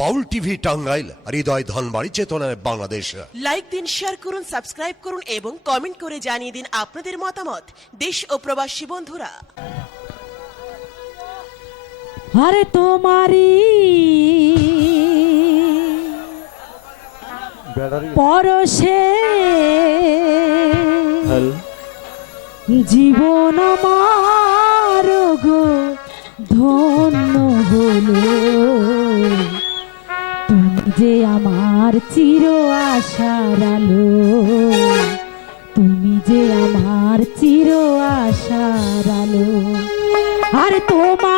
বাউল TV Tangail হৃদয় ধনবাড়ি চেতনায় Bangladesh. Like দিন share করুন সাবস্ক্রাইব করুন এবং কমেন্ট করে জানিয়ে দিন আপনাদের মতামত। দেশ ও প্রবাসী বন্ধুরা। আরে তোমারি পরশে জীবন আমার গো ধন্য হলো। যে আমার চির আশার আলো তুমি যে আমার চির আশার আলো। আর তোমারই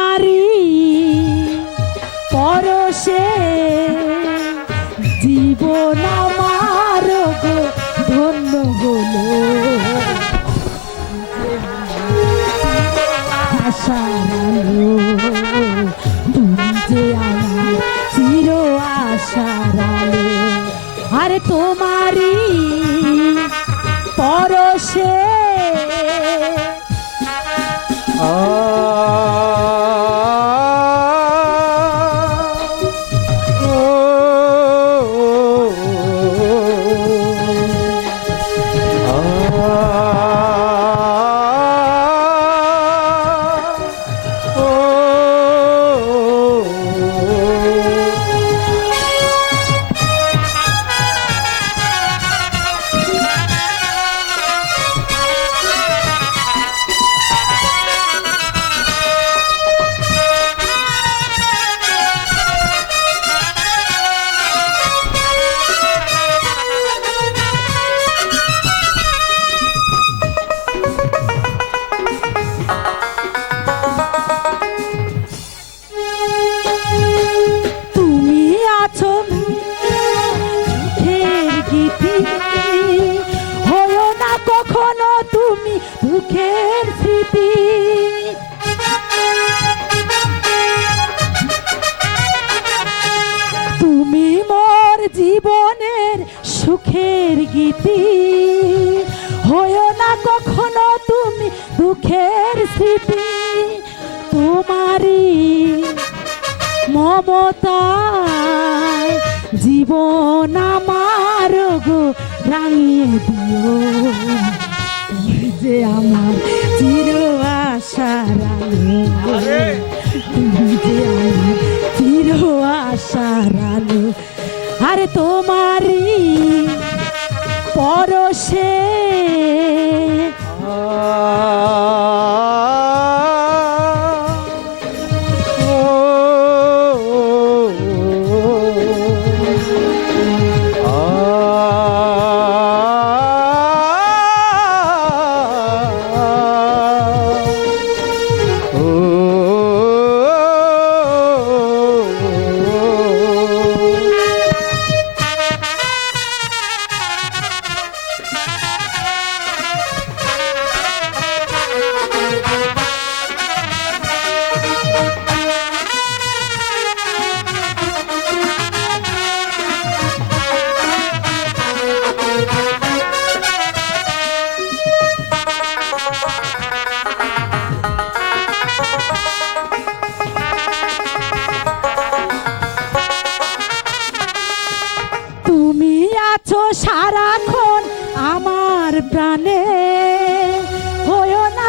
আর আরে তোমারই পরশে দুঃখের স্মৃতি। তুমি মোর জীবনের সুখের গীতি। হয়েও না কখনো তুমি দুঃখের স্মৃতি। তোমারই মমতায় জীবন আমার গো রাঙিয়ে দিও। যে আমার চির আশার আমার চির আশার আলো। আরে তোমারই পরশে তুমি আছো সারাক্ষণ আমার প্রাণে। হয়েও না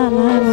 লা লা